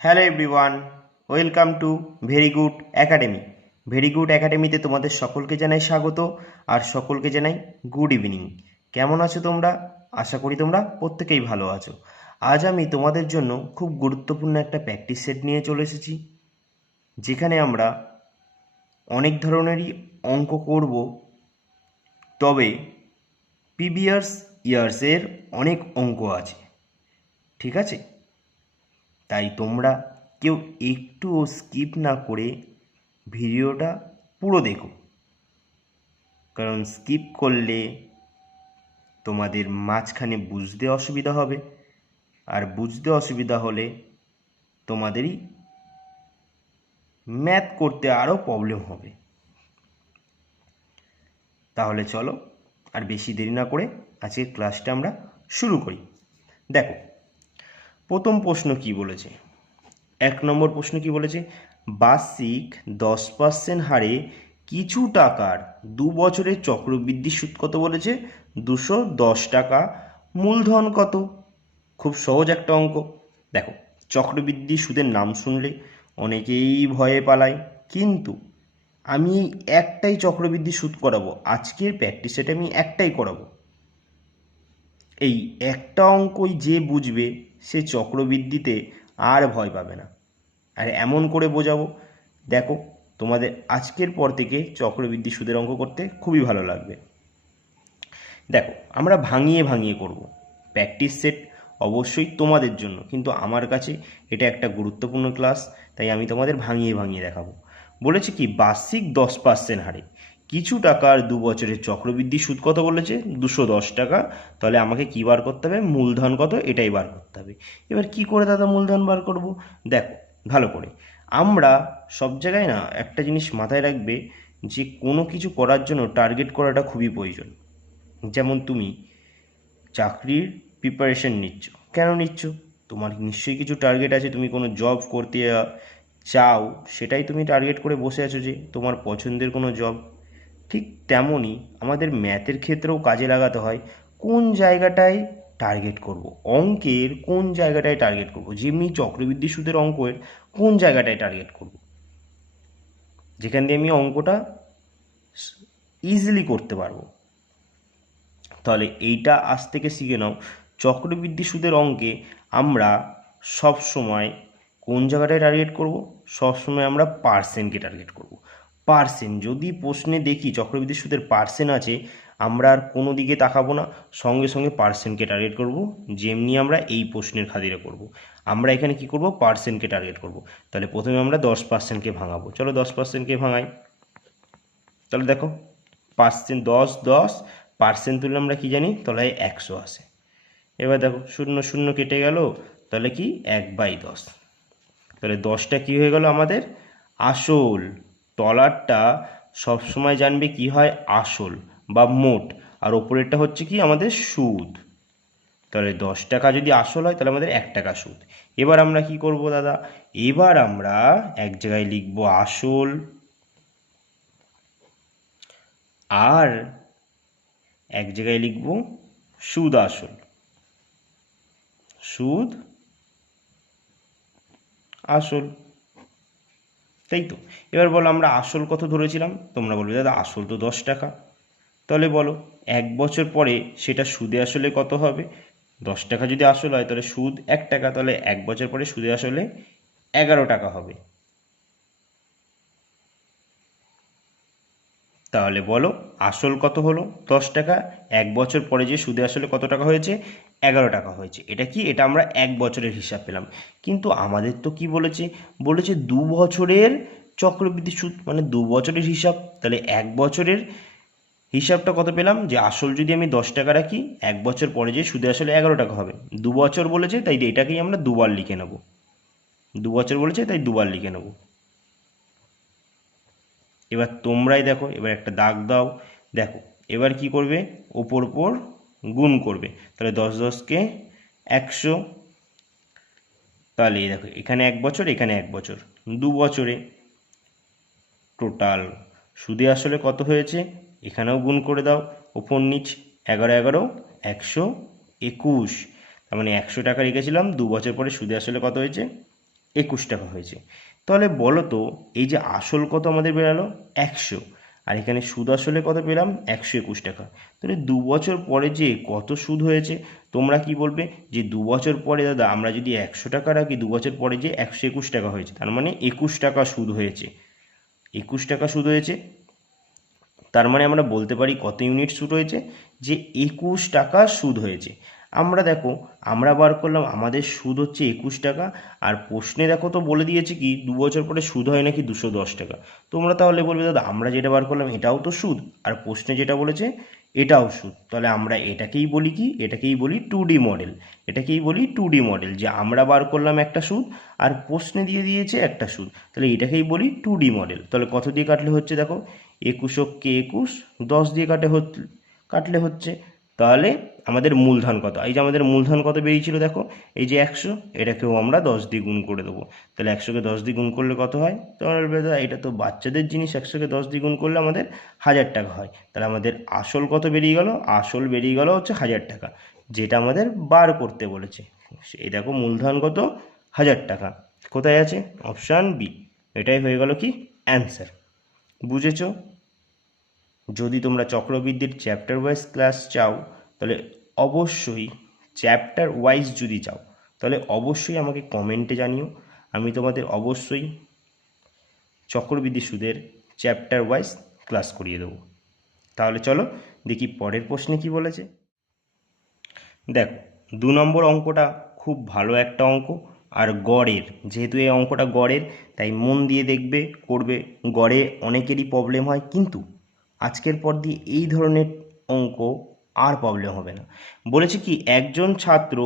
Hello everyone, welcome to very good academy. Very good একাডেমিতে তোমাদের সকলকে জানাই স্বাগত আর সকলকে জানাই গুড ইভিনিং। কেমন আছো তোমরা? আশা করি তোমরা প্রত্যেকেই ভালো আছো। আজ আমি তোমাদের জন্য খুব গুরুত্বপূর্ণ একটা প্র্যাকটিস সেট নিয়ে চলে এসেছি, যেখানে আমরা অনেক ধরনেরই অঙ্ক করব, তবে প্রিভিয়াস ইয়ার্সের অনেক অঙ্ক আছে, ঠিক আছে? তাই তোমরা কেউ একটুও স্কিপ না করে ভিডিওটা পুরো দেখো, কারণ স্কিপ করলে তোমাদের মাঝখানে বুঝতে অসুবিধা হবে, আর বুঝতে অসুবিধা হলে তোমাদেরই ম্যাথ করতে আরও প্রবলেম হবে। তাহলে চলো আর বেশি দেরি না করে আজকের ক্লাসটা আমরা শুরু করি। দেখো, প্রথম প্রশ্ন কি বলেছে? 1 নম্বর প্রশ্ন কি বলেছে? বার্ষিক 10% হারে কিছু টাকার 2 বছরের চক্রবৃদ্ধি সুদ কত বলেছে? 210 টাকা। মূলধন কত? খুব সহজ একটা অঙ্ক। দেখো, চক্রবৃদ্ধি সুদের নাম শুনলে অনেকেই ভয়ে পালায়, কিন্তু আমি একটাই চক্রবৃদ্ধি সুদ করাবো। আজকের প্র্যাকটিস সেটে আমি একটাই করাবো। এই একটা অঙ্কই যে বুঝবে সে চক্রবৃদ্ধিতে আর ভয় পাবে না। আর এমন করে বোঝাবো, দেখো তোমাদের আজকের পর থেকে চক্রবৃদ্ধি সুদের অঙ্ক করতে খুবই ভালো লাগবে। দেখো, আমরা ভাঙিয়ে ভাঙিয়ে করব। প্র্যাকটিস সেট অবশ্যই তোমাদের জন্য, কিন্তু আমার কাছে এটা একটা গুরুত্বপূর্ণ ক্লাস, তাই আমি তোমাদের ভাঙিয়ে ভাঙিয়ে দেখাবো। বলেছে কি, বার্ষিক 10% হারে কিছু টাকার 2 বছরের চক্রবৃদ্ধি সুদ কত বলেছে? 210 টাকা। তাহলে আমাকে কী বার করতে হবে? মূলধন কত, এটাই বার করতে হবে। এবার কি করে দাদা মূলধন বার করব? দেখো ভালো করে, আমরা সব জায়গায় না একটা জিনিস মাথায় রাখবে, যে কোনো কিছু করার জন্য টার্গেট করাটা খুবই প্রয়োজন। যেমন তুমি চাকরির প্রিপারেশন নিচ্ছ, কেন নিচ্ছ? তোমার নিশ্চয়ই কিছু টার্গেট আছে, তুমি কোনো জব করতে চাও, সেটাই তুমি টার্গেট করে বসে আছো যে তোমার পছন্দের কোনো জব। ঠিক তেমনই আমাদের ম্যাথের ক্ষেত্রেও কাজে লাগাতে হয় কোন জায়গাটায় টার্গেট করব, অঙ্কের কোন জায়গাটায় টার্গেট করব, যেমনি চক্রবৃদ্ধি সুদের অঙ্কের কোন জায়গাটায় টার্গেট করব, যেখান দিয়ে আমি অঙ্কটা ইজিলি করতে পারবো। তাহলে এইটা আজ থেকে শিখে নাও, চক্রবৃদ্ধি সুদের অঙ্কে আমরা সব সময় কোন জায়গাটায় টার্গেট করব? সব সময় আমরা পার্সেন্টকে টার্গেট করব। পার্সেন্ট যদি প্রশ্নে দেখি চক্রবৃদ্ধি সুদের পার্সেন্ট আছে, আমরা আর কোনো দিকে তাকাবো না, সঙ্গে সঙ্গে পার্সেন্টকে টার্গেট করব, যেমনি আমরা এই প্রশ্নের খাতিরে করব। আমরা এখানে কি করব? পার্সেন্টকে টার্গেট করব। তাহলে প্রথমে আমরা 10%কে ভাঙাবো। চলো 10%কে ভাঙাই। তাহলে দেখো, পার্সেন্ট 10 10 পার্সেন্ট তুললে আমরা কি জানি? তলায় 100 আসে। এবার দেখো, শূন্য শূন্য কেটে গেল, তাহলে কি 1/10। তাহলে 10টা কী হয়ে গেল আমাদের? আসল। তলারটা সবসময় জানবে কি হয়? আসল বা মোট, আর ওপরেরটা হচ্ছে কি আমাদের সুদ। তাহলে 10 টাকা যদি আসল হয়, তাহলে আমাদের 1 টাকা সুদ। এবার আমরা কি করব দাদা? এবার আমরা এক জায়গায় লিখব আসল, আর এক জায়গায় লিখব সুদ আসল। সুদ আসল, তাই তো? এবার বলো, আমরা আসল কত ধরেছিলাম? তোমরা বলবে দাদা আসল তো 10 টাকা। তাহলে বলো 1 বছর পরে সেটা সুদে আসলে কত হবে? 10 টাকা যদি আসল হয়, তাহলে সুদ 1 টাকা, তাহলে 1 বছর পরে সুদে আসলে 11 টাকা হবে। তাহলে বলো আসল কত হলো? 10 টাকা। 1 বছর পরে যে সুদে আসলে কত টাকা হয়েছে? 11 টাকা হয়েছে। এটা কি? এটা আমরা 1 বছরের হিসাব পেলাম। কিন্তু আমাদের তো কি বলেছে? বলেছে 2 বছরের চক্রবৃদ্ধি সুদ, মানে 2 বছরের হিসাব। তাহলে 1 বছরের হিসাবটা কত পেলাম? যে আসল যদি আমি 10 টাকা রাখি, 1 বছর পরে যে সুদে আসলে 11 টাকা হবে। 2 বছর বলেছে, তাই এটাকেই আমরা দুবার লিখে নেব। 2 বছর বলেছে, তাই দুবার লিখে নেব। এবার তোমরাই দেখো, এবার একটা দাগ দাও। দেখো এবার কি করবে? ওপর ওপর গুণ করবে। তাহলে 10 10কে 100। তাহলে দেখো, এখানে 1 বছর, এখানে 1 বছর, 2 বছরে টোটাল সুদে আসলে কত হয়েছে? এখানেও গুণ করে দাও, ওপর নিচ 11 11 121। তার মানে 100 টাকা রেখেছিলাম, 2 বছর পরে সুদে আসলে কত হয়েছে? 21 টাকা হয়েছে। তাহলে বলো তো এই যে আসল কত আমাদের বেরালো 100, আর এখানে সুদ আসলে কত পেলাম 121 টাকা। তাহলে 2 বছর পরে যে কত সুদ হয়েছে তোমরা কি বলবে যে 2 বছর পরে দাদা আমরা যদি 100 টাকা রাখি 2 বছর পরে যে 121 টাকা হয়েছে, তার মানে 21 টাকা সুদ হয়েছে। 21 টাকা সুদ হয়েছে, তার মানে আমরা বলতে পারি কত ইউনিট সুদ হয়েছে, যে 21 টাকা সুদ হয়েছে। আমরা দেখো আমরা বার করলাম আমাদের সুদ হচ্ছে 21 টাকা, আর প্রশ্নে দেখো তো বলে দিয়েছে কি 2 বছর পরে সুদ হয় নাকি 210 টাকা। তোমরা তাহলে বলবে দাদা আমরা যেটা বার করলাম এটাও তো সুদ, আর প্রশ্নে যেটা বলেছে এটাও সুদ, তাহলে আমরা এটাকেই বলি কি, এটাকেই বলি 2D মডেল। এটাকেই বলি 2D মডেল, যে আমরা বার করলাম একটা সুদ আর প্রশ্নে দিয়ে দিয়েছে একটা সুদ, তাহলে এটাকেই বলি 2D মডেল। তাহলে কত দিয়ে কাটলে হচ্ছে দেখো 21কে 21 10 দিয়ে কাটলে হচ্ছে, তাহলে আমাদের মূলধন কত, এই যে আমাদের মূলধন কত বেরিয়েছিল দেখো এই যে 100, এটাকেও আমরা 10 দিয়ে গুণ করে দেবো। তাহলে 100কে 10 দিয়ে গুণ করলে কত হয়, তোমার দাদা এটা তো বাচ্চাদের জিনিস, 100কে 10 দিয়ে গুণ করলে আমাদের 1000 টাকা হয়। তাহলে আমাদের আসল কত বেরিয়ে গেল, আসল বেরিয়ে গেল হচ্ছে 1000 টাকা, যেটা আমাদের বার করতে বলেছে। এই দেখো মূলধন কত 1000 টাকা, কোথায় আছে অপশান বি, এটাই হয়ে গেল কি অ্যান্সার। বুঝেছো? যদি তোমরা চক্রবৃদ্ধির চ্যাপ্টার ওয়াইজ ক্লাস চাও তাহলে অবশ্যই, চ্যাপ্টার ওয়াইজ যদি চাও তাহলে অবশ্যই আমাকে কমেন্টে জানিও, আমি তোমাদের অবশ্যই চক্রবৃদ্ধি সুদের চ্যাপ্টার ওয়াইজ ক্লাস করিয়ে দেবো। তাহলে চলো দেখি পরের প্রশ্নে কি বলেছে। দেখো 2 নম্বর অঙ্কটা খুব ভালো একটা অঙ্ক, আর গড়ের, যেহেতু এই অঙ্কটা গড়ের তাই মন দিয়ে দেখবে করবে। গড়ে অনেকেরই প্রবলেম হয়, কিন্তু আজকের পর দিয়ে এই ধরনের অঙ্ক আর প্রবলেম হবে না। বলেছে কি একজন ছাত্র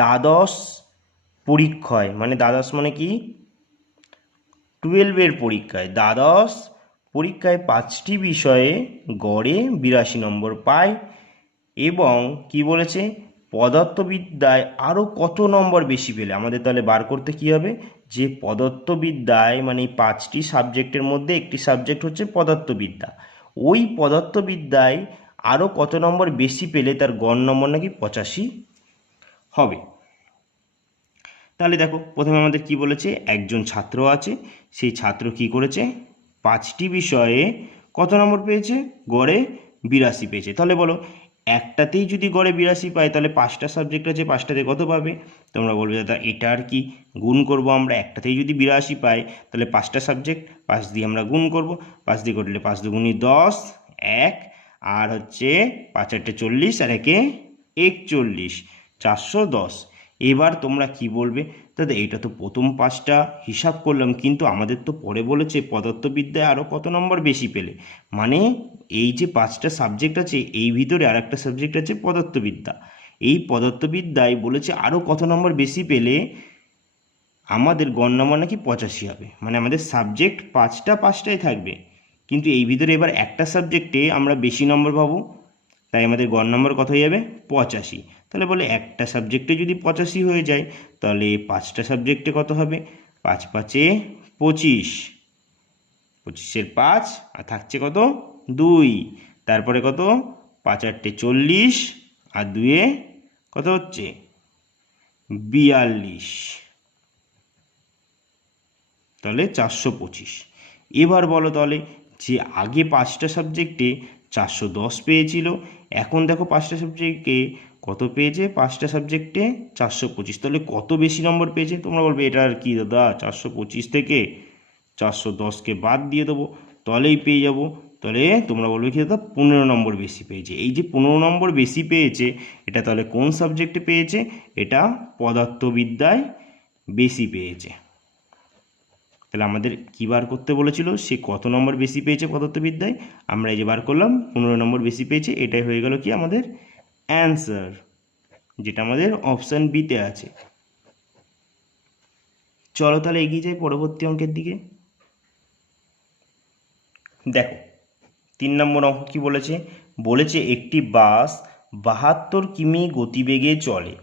দ্বাদশ পরীক্ষায়, মানে দ্বাদশ মানে কি 12-এর পরীক্ষায়, দ্বাদশ পরীক্ষায় 5টি বিষয়ে গড়ে 82 নম্বর পায়, এবং কি বলেছে পদার্থবিদ্যায় আরও কত নম্বর বেশি পেলে। আমাদের তাহলে বার করতে কি হবে, যে পদার্থবিদ্যায় মানে 5টি সাবজেক্টের মধ্যে একটি সাবজেক্ট হচ্ছে পদার্থবিদ্যা, ওই পদার্থবিদ্যায় আরও কত নম্বর বেশি পেলে তার গড় নম্বর নাকি 85 হবে। তাহলে দেখো প্রথমে আমাদের কি বলেছে, একজন ছাত্র আছে, সেই ছাত্র কি করেছে 5টি বিষয়ে কত নম্বর পেয়েছে, গড়ে 82 পেয়েছে। তাহলে বলো একটাতেই যদি গড়ে 82 পায় তাহলে 5টা সাবজেক্ট আছে, 5টাতে কত পাবে। তোমরা বলবে দাদা এটা আর কি গুণ করব আমরা, একটাতেই যদি 82 পাই তাহলে 5টা সাবজেক্ট 5 দিয়ে আমরা গুণ করব, 5 দিয়ে করলে 5 দুগুণি 10, 1 আর হচ্ছে 5 8 40 আর 1 41, 410। এবার তোমরা কি বলবে, দাদা এটা তো প্রথম 5টা হিসাব করলাম, কিন্তু আমাদের তো পরে বলেছে পদার্থবিদ্যায় আরও কত নম্বর বেশি পেলে, মানে এই যে 5টা সাবজেক্ট আছে এই ভিতরে আর একটা সাবজেক্ট আছে পদার্থবিদ্যা, এই পদার্থবিদ্যায় বলেছে আরও কত নম্বর বেশি পেলে আমাদের গড় নম্বর নাকি 85 হবে। মানে আমাদের সাবজেক্ট 5টাই থাকবে, কিন্তু এই ভিতরে এবার একটা সাবজেক্টে আমরা বেশি নম্বর পাবো, তাই আমাদের গড় নম্বর কত হয়ে যাবে 85। তাহলে বলে একটা সাবজেক্টে যদি 85 হয়ে যায় তাহলে 5টা সাবজেক্টে কত হবে, 5 5 25, 25-এর 5 আর থাকছে কত 2, তারপরে কত 5 8 40 আর 2 কত হচ্ছে 42, তাহলে 425। এবার বলো তাহলে যে আগে 5টা সাবজেক্টে 410 পেয়েছিল, এখন দেখো 5টা সাবজেক্টে কত পেয়েছে, 5টা সাবজেক্টে 425, তাহলে কত বেশি নম্বর পেয়েছে। তোমরা বলবে এটা আর কি দাদা 425 থেকে 410কে বাদ দিয়ে দেবো তাহলেই পেয়ে যাব। তাহলে তোমরা বলবে কি দাদা 15 নম্বর বেশি পেয়েছে। এই যে 15 নম্বর বেশি পেয়েছে এটা তাহলে কোন সাবজেক্টে পেয়েছে, এটা পদার্থবিদ্যায় বেশি পেয়েছে। তাহলে আমাদের কী বার করতে বলেছিল, সে কত নম্বর বেশি পেয়েছে পদার্থবিদ্যায়, আমরা এই যে বার করলাম 15 নম্বর বেশি পেয়েছে, এটাই হয়ে গেল কি আমাদের অ্যান্সার, যেটা আমাদের অপশান বিতে আছে। চলো তাহলে এগিয়ে যাই পরবর্তী অঙ্কের দিকে। দেখো 3 নম্বর অঙ্ক কি বলেছে, বলেছে একটি বাস 72 কিমি গতিবেগে চলে,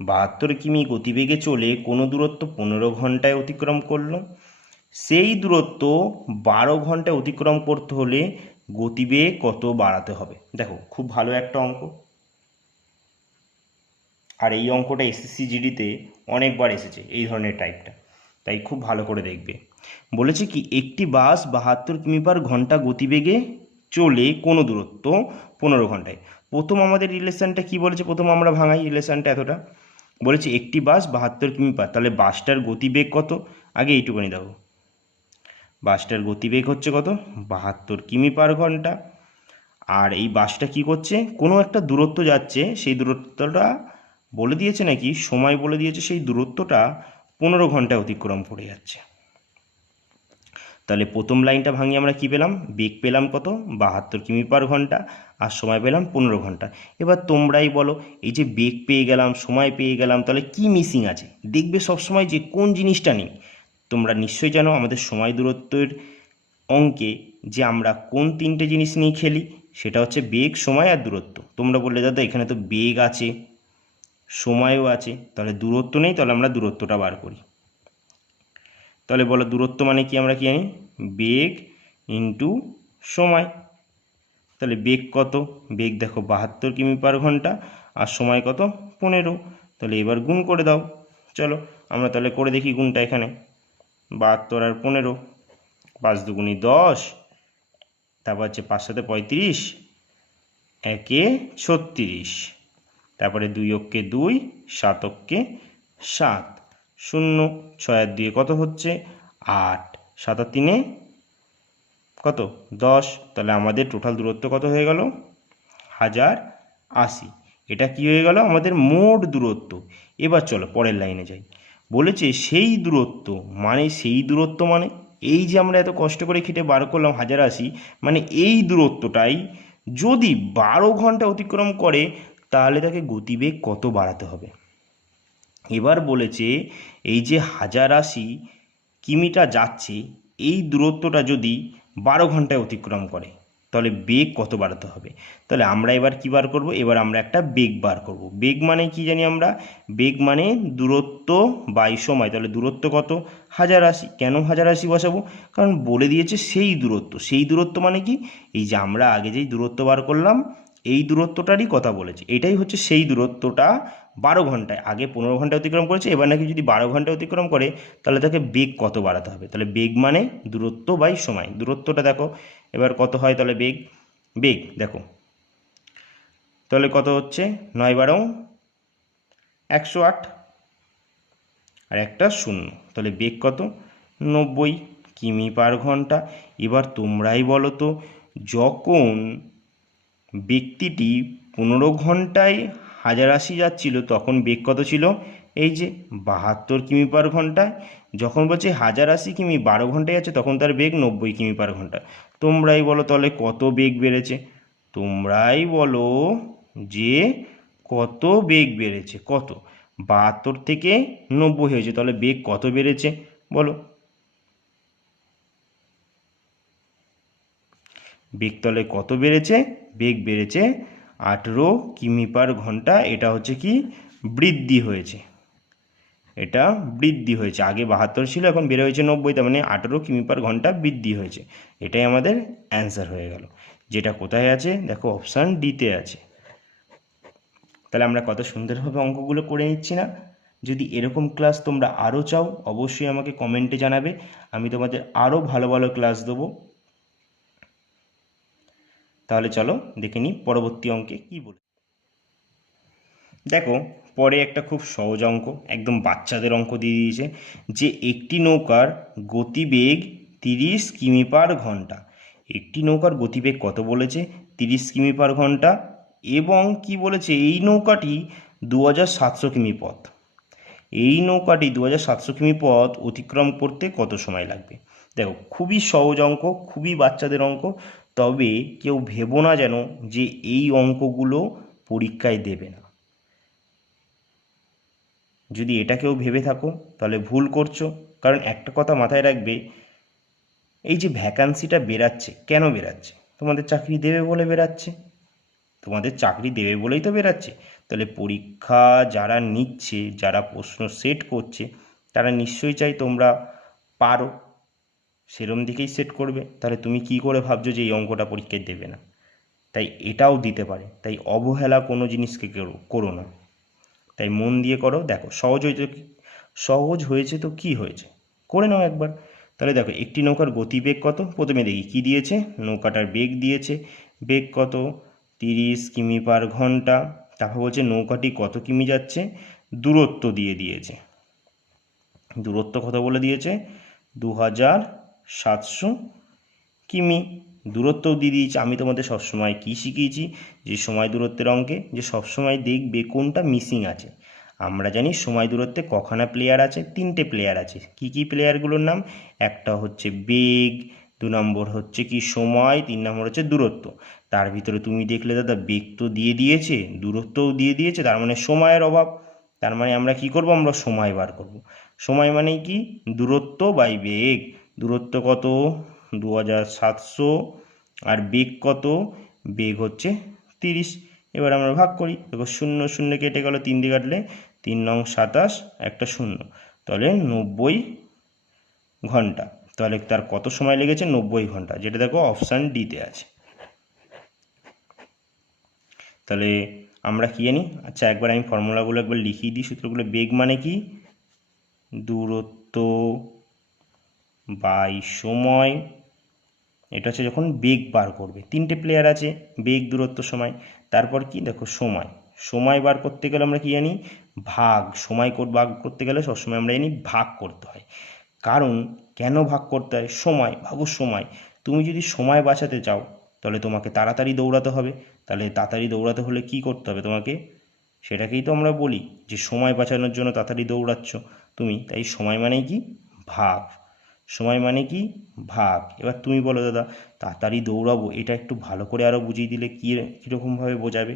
72 কিমি গতিবেগে চলে কোনো দূরত্ব 15 ঘন্টায় অতিক্রম করলো, সেই দূরত্ব 12 ঘন্টায় অতিক্রম করতে হলে গতিবেগ কত বাড়াতে হবে। দেখো খুব ভালো একটা অঙ্ক, আর এই অঙ্কটা এসএসসি জিডিতে অনেকবার এসেছে এই ধরনের টাইপটা, তাই খুব ভালো করে দেখবে। বলেছে কি একটি বাস 72 কিমি পার ঘন্টা গতিবেগে চলে কোনো দূরত্ব 15 ঘন্টায়। প্রথম আমাদের রিলেশনটা কি বলেছে, প্রথম আমরা ভাঙাই রিলেশনটা এতটা। বলেছে একটি বাস 72 কিমি পার, তাহলে বাসটার গতিবেগ কত, আগে এইটুকুনি দেখো, বাসটার গতিবেগ হচ্ছে কত 72 কিমি পার ঘন্টা। আর এই বাসটা কি করছে, কোনো একটা দূরত্ব যাচ্ছে, সেই দূরত্বটা বলে দিয়েছে নাকি সময় বলে দিয়েছে, সেই দূরত্বটা 15 ঘন্টায় অতিক্রম করে যাচ্ছে। তাহলে প্রথম লাইনটা ভাঙি আমরা কি পেলাম, বেগ পেলাম কত 72 কিমি পার ঘন্টা, আর সময় পেলাম 15 ঘন্টা। এবার তোমরাই বলো, এই যে বেগ পেয়ে গেলাম, সময় পেয়ে গেলাম, তাহলে কি মিসিং আছে, দেখবে সবসময় যে কোন জিনিসটা নেই। তোমরা নিশ্চয়ই জানো আমাদের সময় দূরত্বের অঙ্কে যে আমরা কোন তিনটে জিনিস নিয়ে খেলি, সেটা হচ্ছে বেগ, সময় আর দূরত্ব। তোমরা বললে দাদা এখানে তো বেগ আছে, সময়ও আছে, তাহলে দূরত্ব নেই, তাহলে আমরা দূরত্বটা বার করি। তাহলে বলো দূরত্ব মানে কি, আমরা কি জানি, বেগ ইন্টু সময়। তাহলে বেগ কত, বেগ দেখো 72 কিমি পার ঘন্টা, আর সময় কত 15। তাহলে এবার গুণ করে দাও। চলো আমরা তাহলে করে দেখি গুণটা এখানে, 72 আর 15, 5 দুগুণি 10, তারপর হচ্ছে 5 সাথে 35, 1 36, তারপরে 2 অক্ষে 2, 7 অক্ষে 7, 0, 6 আর 2 কত হচ্ছে 8, 7 আর 3 কত 10। তাহলে আমাদের টোটাল দূরত্ব কত হয়ে গেল 1080। এটা কি হয়ে গেল আমাদের মোট দূরত্ব। এবার চলো পরের লাইনে যাই। বলেছে সেই দূরত্ব মানে, সেই দূরত্ব মানে এই যে আমরা এত কষ্ট করে খেটে বার করলাম 1080, মানে এই দূরত্বটাই যদি 12 ঘন্টা অতিক্রম করে তাহলে তাকে গতিবেগ কত বাড়াতে হবে। এবার বলেছে এই যে 1080 কিমিটা যাচ্ছে, এই দূরত্বটা যদি 12 ঘন্টায় অতিক্রম করে তাহলে বেগ কত বাড়াতে হবে। তাহলে আমরা এবার কি বার করব, এবার আমরা একটা বেগ বার করব। বেগ মানে কি জানি আমরা, বেগ মানে দূরত্ব বাই সময়। তাহলে দূরত্ব কত 1080, কেন 1080 বসাবো, কারণ বলে দিয়েছে সেই দূরত্ব। সেই দূরত্ব মানে কি, এই যে আমরা আগে যেই দূরত্ব বার করলাম এই দূরত্বটারই কথা বলেছে, এটাই হচ্ছে সেই দূরত্বটা 12 ঘন্টায়, আগে 15 ঘন্টায় অতিক্রম করেছে, এবার নাকি যদি 12 ঘন্টায় অতিক্রম করে তাহলে তাকে বেগ কত বাড়াতে হবে। তাহলে বেগ মানে দূরত্ব বাই সময়। দূরত্বটা দেখো এবার কত হয়, তাহলে বেগ, বেগ দেখো তাহলে কত হচ্ছে 9 12 108 আর একটা 0, তাহলে বেগ কত 90 কিমি পার ঘন্টা। এবার তোমরাই বলো তো, যখন ব্যক্তিটি 15 ঘন্টায় 1080 যাচ্ছিল তখন বেগ কত ছিল, এই যে 72 কিমি পার ঘন্টায়। যখন বলছে 1080 কিমি 12 ঘন্টায় যাচ্ছে তখন তার বেগ 90 কিমি পার ঘন্টা। তোমরাই বলো তাহলে কত বেগ বেড়েছে, তোমরাই বলো যে কত বেগ বেড়েছে, কত 72 থেকে 90 হয়েছে, তাহলে বেগ কত বেড়েছে বলো। বেগ তাহলে কত বেড়েছে, বেগ বেড়েছে 18 কিমি পার ঘন্টা। এটা হচ্ছে কি বৃদ্ধি হয়েছে, এটা বৃদ্ধি হয়েছে, আগে 72 ছিল এখন বেড়ে হয়েছে 90, তার মানে 18 কিমি পার ঘন্টা বৃদ্ধি হয়েছে। এটাই আমাদের অ্যান্সার হয়ে গেল, যেটা কোথায় আছে দেখো অপশান ডিতে আছে। তাহলে আমরা কত সুন্দরভাবে অঙ্কগুলো করে নিচ্ছি না। যদি এরকম ক্লাস তোমরা আরও চাও অবশ্যই আমাকে কমেন্টে জানাবে, আমি তোমাদের আরও ভালো ভালো ক্লাস দেবো। তাহলে চলো দেখে নিই পরবর্তী অঙ্কে কি বলে। দেখো পরে একটা খুব সহজ অঙ্ক, একদম বাচ্চাদের অঙ্ক দিয়ে দিয়েছে, যে একটি নৌকার গতিবেগ 30 কিমি পার ঘন্টা। একটি নৌকার গতিবেগ কত বলেছে 30 কিমি পার ঘন্টা, এবং কি বলেছে এই নৌকাটি 2700 কিমি পথ। এই নৌকাটি 2700 কিমি পথ অতিক্রম করতে কত সময় লাগবে। দেখো খুবই সহজ অঙ্ক, খুবই বাচ্চাদের অঙ্ক, তবে কেউ ভেবো না যেন যে এই অঙ্কগুলো পরীক্ষায় দেবে না। যদি এটা কেউ ভেবে থাকো তাহলে ভুল করছো, কারণ একটা কথা মাথায় রাখবে, এই যে ভ্যাকান্সিটা বেরাচ্ছে কেন বেরাচ্ছে, তোমাদের চাকরি দেবে বলে বেরাচ্ছে, তোমাদের চাকরি দেবে বলেই তো বেরাচ্ছে। তাহলে পরীক্ষা যারা নিচ্ছে, যারা প্রশ্ন সেট করছে, তারা নিশ্চয়ই চাই তোমরা পারো, সেরম দিকেই সেট করবে। তাহলে তুমি কি করে ভাবছো যে এই অঙ্কটা পরীক্ষায় দেবে না, তাই এটাও দিতে পারে, তাই অবহেলা কোনো জিনিসকে করো না। তাই মন দিয়ে করো। দেখো সহজ হয়েছে তো কি হয়েছে, করে নাও একবার। তাহলে দেখো একটি নৌকার গতিবেগ কত, প্রথমে দেখি কি দিয়েছে, নৌকাটার বেগ দিয়েছে, বেগ কত 30 কিমি পার ঘন্টা। তারপর বলছে নৌকাটি কত কিমি যাচ্ছে, দূরত্ব দিয়ে দিয়েছে, দূরত্ব কত বলে দিয়েছে 2700 কিমি, দূরত্বও দিয়ে দিয়েছি। আমি তোমাদের সবসময় কী শিখিয়েছি, যে সময় দূরত্বের অঙ্কে যে সবসময় দেখবে কোনটা মিসিং আছে। আমরা জানি সময় দূরত্বে কখানা প্লেয়ার আছে, 3টে প্লেয়ার আছে। কি কি প্লেয়ারগুলোর নাম, একটা হচ্ছে বেগ, 2 নম্বর হচ্ছে কি সময়, 3 নম্বর হচ্ছে দূরত্ব। তার ভিতরে তুমি দেখলে দাদা বেগ তো দিয়ে দিয়েছে, দূরত্বও দিয়ে দিয়েছে, তার মানে সময়ের অভাব। তার মানে আমরা কি করব, আমরা সময় বার করব। সময় মানে কি, দূরত্ব বাই বেগ। দূরত্ব কত 2700, আর বেগ কত, বেগ হচ্ছে 30। এবার আমরা ভাগ করি, দেখো 0 0 কেটে গেল, 3 দিয়ে কাটলে 3 নং 27, একটা 0, তাহলে 90 ঘন্টা। তাহলে তার কত সময় লেগেছে, 90 ঘন্টা, যেটা দেখো অপশান ডিতে আছে। তাহলে আমরা কি জানি, আচ্ছা একবার আমি ফর্মুলাগুলো একবার লিখিয়ে দিই, সূত্রগুলো। বেগ মানে কি, দূরত্ব বাই সময়। এটা হচ্ছে যখন বেগ বার করবে, 3টে প্লেয়ার আছে, বেগ, দূরত্ব, সময়। তারপর কি দেখো সময়, সময় বার করতে গেলে আমরা কি জানি, ভাগ। সময় ভাগ করতে গেলে সবসময় আমরা জানি ভাগ করতে হয়। কারণ কেন ভাগ করতে হয়, সময় ভাগো সময়। তুমি যদি সময় বাঁচাতে চাও তাহলে তোমাকে তাড়াতাড়ি দৌড়াতে হবে। তাহলে তাড়াতাড়ি দৌড়াতে হলে কি করতে হবে তোমাকে, সেটাকেই তো আমরা বলি যে সময় বাঁচানোর জন্য তাড়াতাড়ি দৌড়াচ্ছ তুমি। তাই সময় মানেই কি, ভাগ। সময় মানে কি, ভাগ। এবার তুমি বলো দাদা তাড়াতাড়ি দৌড়াবো, এটা একটু ভালো করে আরও বুঝিয়ে দিলে কীরকমভাবে বোঝাবে।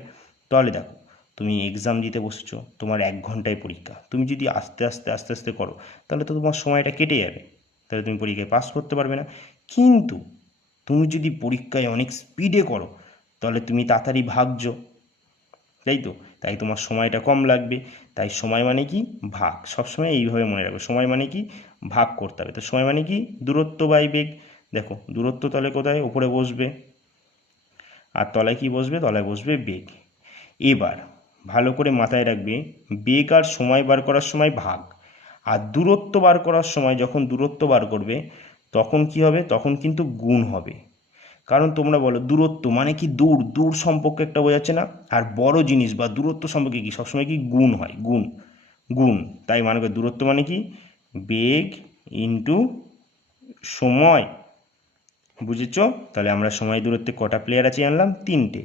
তাহলে দেখো তুমি এক্সাম দিতে বসছো, তোমার 1 ঘন্টায় পরীক্ষা, তুমি যদি আস্তে আস্তে আস্তে আস্তে করো তাহলে তো তোমার সময়টা কেটে যাবে, তাহলে তুমি পরীক্ষায় পাস করতে পারবে না। কিন্তু তুমি যদি পরীক্ষায় অনেক স্পিডে করো তাহলে তুমি তাড়াতাড়ি ভাগছো, তাই তো, তাই তোমার সময়টা কম লাগবে। তাই সময় মানে কি, ভাগ। সবসময় এইভাবে মনে রাখবে, সময় মানে কি, ভাগ করতে হবে। তো সময় মানে কি, দূরত্ব বাই বেগ। দেখো দূরত্ব তলে কোথায়, উপরে বসবে, আর তলায় কি বসবে, তলায় বসবে বেগ। এবার ভালো করে মাথায় রাখবে, বেগ আর সময় বার করার সময় ভাগ, আর দূরত্ব বার করার সময় যখন দূরত্ব বার করবে তখন কি হবে, তখন কিন্তু গুণ হবে। কারণ তোমরা বলো দূরত্ব মানে কি, দূর, দূর সম্পর্কে একটা বোঝাচ্ছে না, আর বড় জিনিস বা দূরত্ব সম্পর্কে কি সবসময় কি গুণ হয়, গুণ, গুণ। তাই মানে দূরত্ব মানে কি, বেগ ইন্টু সময়। বুঝেছ? তাহলে আমরা সময় দূরত্বে কটা প্লেয়ার আছে জানলাম, 3টে,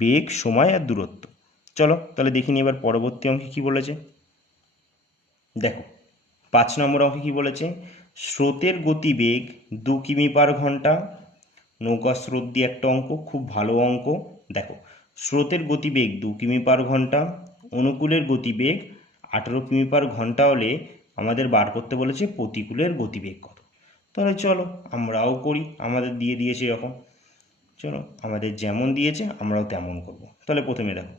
বেগ, সময় আর দূরত্ব। চলো তাহলে দেখিনি এবার পরবর্তী অঙ্কে কি বলেছে। দেখো 5 নম্বর অঙ্কে কি বলেছে, স্রোতের গতিবেগ 2 কিমি পার ঘন্টা। নৌকা স্রোত দিয়ে একটা অঙ্ক, খুব ভালো অঙ্ক। দেখো স্রোতের গতিবেগ 2 কিমি পার ঘন্টা, অনুকূলের গতিবেগ 18 কিমি পার ঘন্টা হলে আমাদের বার করতে বলেছে প্রতিকূলের গতিবেগ কত। তাহলে চলো আমরাও করি, আমাদের দিয়ে দিয়েছে এরকম, চলো আমাদের যেমন দিয়েছে আমরাও তেমন করব। তাহলে প্রথমে দেখো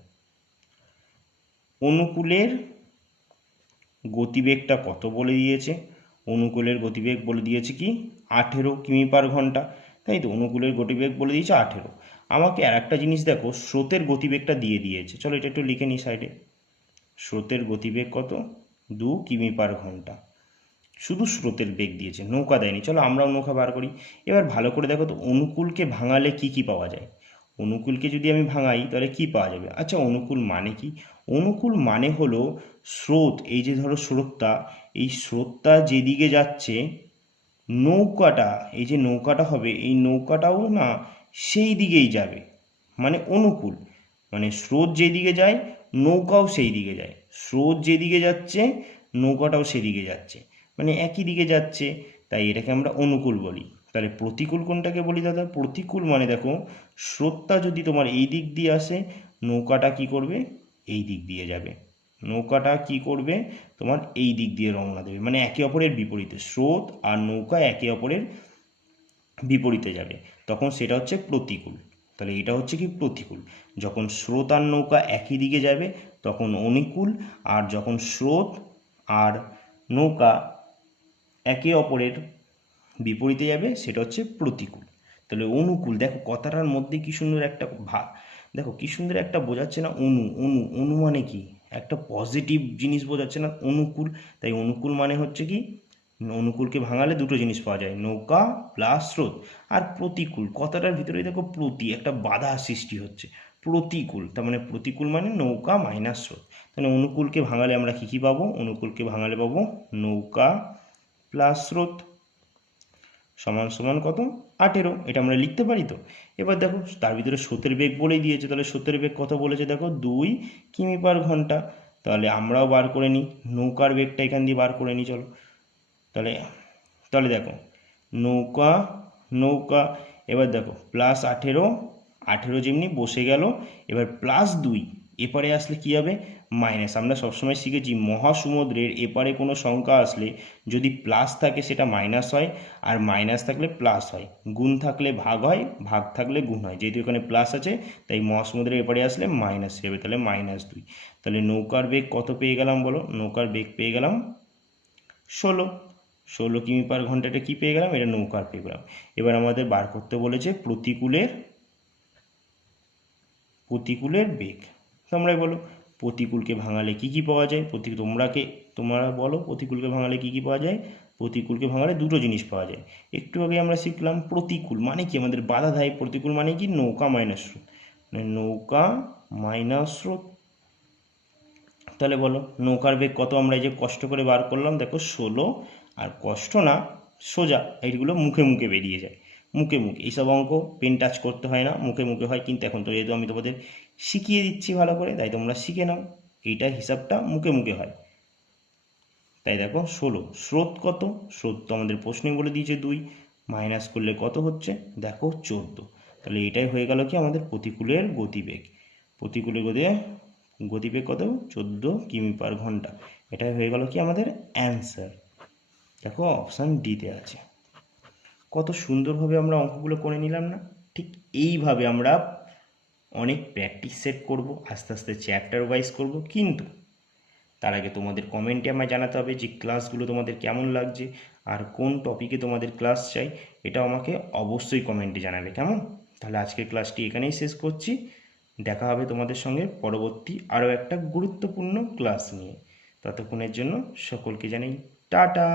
অনুকূলের গতিবেগটা কত বলে দিয়েছে, অনুকূলের গতিবেগ বলে দিয়েছে কি 18 কিমি পার ঘন্টা, তাই তো, অনুকূলের গতিবেগ বলে দিয়েছে 18। আমাকে আর একটা জিনিস দেখো, স্রোতের গতিবেগটা দিয়ে দিয়েছে, চলো এটা একটু লিখে নিই সাইডে। স্রোতের গতিবেগ কত, 2 কিমি পার ঘন্টা। শুধু স্রোতের বেগ দিয়েছে, নৌকা দেয়নি। চলো আমরাও নৌকা বার করি। এবার ভালো করে দেখো তো, অনুকূলকে ভাঙালে কি কি পাওয়া যায়। অনুকূলকে যদি আমি ভাঙাই তাহলে কি পাওয়া যাবে, আচ্ছা অনুকূল মানে কি, অনুকূল মানে হলো স্রোত। এই যে ধরো স্রোতটা, এই স্রোতটা যেদিকে যাচ্ছে নৌকাটা, এই যে নৌকাটা হবে, এই নৌকাটাও না সেই দিকেই যাবে, মানে অনুকূল। মানে স্রোত যেদিকে যায় নৌকাও সেই দিকে যায়, স্রোত যেদিকে যাচ্ছে নৌকাটাও সেদিকে যাচ্ছে, মানে একই দিকে যাচ্ছে, তাই এটাকে আমরা অনুকূল বলি। তাহলে প্রতিকূল কোনটাকে বলি দাদা, প্রতিকূল মানে দেখো স্রোতটা যদি তোমার এই দিক দিয়ে আসে, নৌকাটা কি করবে, এই দিক দিয়ে যাবে, নৌকাটা কি করবে তোমার এই দিক দিয়ে রওনা দেবে, মানে একে অপরের বিপরীতে, স্রোত আর নৌকা একে অপরের বিপরীতে যাবে, তখন সেটা হচ্ছে প্রতিকূল। তাহলে এটা হচ্ছে কি প্রতিকূল। যখন স্রোত আর নৌকা একই দিকে যাবে তখন অনুকূল, আর যখন স্রোত আর নৌকা একে অপরের বিপরীতে যাবে সেটা হচ্ছে প্রতিকূল। তাহলে অনুকূল, দেখো কথাটার মধ্যে কি সুন্দর একটা ভাব, দেখো কি সুন্দর একটা বোঝাচ্ছে না, অনু অনু অনু মানে কি, একটা পজিটিভ জিনিস বোঝাচ্ছে না, অনুকূল। তাই অনুকূল মানে হচ্ছে কি, অনুকূলকে ভাঙালে দুটো জিনিস পাওয়া যায়, নৌকা প্লাস স্রোত। আর প্রতিকূল কথাটার ভিতরে দেখো প্রতি একটা বাধা সৃষ্টি হচ্ছে, প্রতিকূল, তার মানে প্রতিকূল মানে নৌকা মাইনাস স্রোত। তাহলে অনুকূলকে ভাঙালে আমরা কী কী পাবো, অনুকূলকে ভাঙালে পাবো নৌকা প্লাস স্রোত সমান সমান কত, 18। এটা আমরা লিখতে পারি তো। এবার দেখো তার ভিতরে স্রোতের বেগ বলেই দিয়েছে, তাহলে স্রোতের বেগ কত বলেছে দেখো 2 কিমি পার ঘন্টা। তাহলে আমরাও বার করে নিই, নৌকার বেগটা এখান দিয়ে বার করে নিই চলো। তাহলে তাহলে দেখো নৌকা নৌকা, এবার দেখো প্লাস 18, 18 যেমনি বসে গেল, এবার প্লাস 2 এপারে আসলে কি হবে মাইনাস। আমরা সবসময় শিখেছি মহাসমুদ্রের এপারে কোনো সংখ্যা আসলে যদি প্লাস থাকে সেটা মাইনাস হয়, আর মাইনাস থাকলে প্লাস হয়, গুণ থাকলে ভাগ হয়, ভাগ থাকলে গুণ হয়। যেহেতু এখানে প্লাস আছে তাই মহাসমুদ্রের এপারে আসলে মাইনাস হবে, তাহলে -2। তাহলে নৌকার বেগ কত পেয়ে গেলাম বলো, নৌকার বেগ পেয়ে গেলাম 16 কিমি পার ঘন্টা। এটা কী পেয়ে গেলাম, এটা নৌকার পেয়ে গেলাম। এবার আমাদের বার করতে বলেছে প্রতিকূলের বেগ। তোমরা বলো প্রতিকূলকে ভাঙালে কি কি পাওয়া যায়, তোমরা বলো প্রতিকূলকে ভাঙালে কি কি পাওয়া যায়। প্রতিকূলকে ভাঙালে দুটো জিনিস পাওয়া যায়। একটু আগে আমরা শিখলাম প্রতিকূল মানে কি, আমাদের বাধা দেয়। প্রতিকূল মানে কি, নৌকা মাইনাস স্রোত, নৌকা মাইনাস স্রোত। তাহলে বলো নৌকার বেগ কত, আমরা এই যে কষ্ট করে বার করলাম দেখো 16, আর কষ্ট না সোজা, এইগুলো মুখে মুখে বেরিয়ে যায়, মুখে মুখে। এইসব অঙ্ক পেন টাচ করতে হয় না, মুখে মুখে হয়। কিন্তু এখন তো যেহেতু আমি তোমাদের শিখিয়ে দিচ্ছি ভালো করে, তাই তোমরা শিখে নাও, এইটা হিসাবটা মুখে মুখে হয়। তাই দেখো 16, স্রোত কত, স্রোত তো আমাদের প্রশ্নে বলে দিয়েছে 2, মাইনাস করলে কত হচ্ছে দেখো 14। তাহলে এটাই হয়ে গেল কি আমাদের প্রতিকূলের গতিবেগ। প্রতিকূলের গতিবেগ কত, 14 কিমি পার ঘন্টা। এটাই হয়ে গেল কি আমাদের অ্যান্সার। দেখো অপশান ডিতে আছে। কত সুন্দরভাবে আমরা অঙ্কগুলো করে নিলাম না। ঠিক এইভাবে আমরা অনেক প্র্যাকটিস সেট করব, আস্তে আস্তে চ্যাপ্টার ওয়াইজ করব। কিন্তু তার আগে তোমাদের কমেন্টে আমায় জানাতে হবে যে ক্লাসগুলো তোমাদের কেমন লাগছে আর কোন টপিকে তোমাদের ক্লাস চাই, এটা আমাকে অবশ্যই কমেন্টে জানাবে, কেমন? তাহলে আজকের ক্লাসটি এখানেই শেষ করছি। দেখা হবে তোমাদের সঙ্গে পরবর্তী আরও একটা গুরুত্বপূর্ণ ক্লাস নিয়ে। ততক্ষণের জন্য সকলকে জানাই টাটা।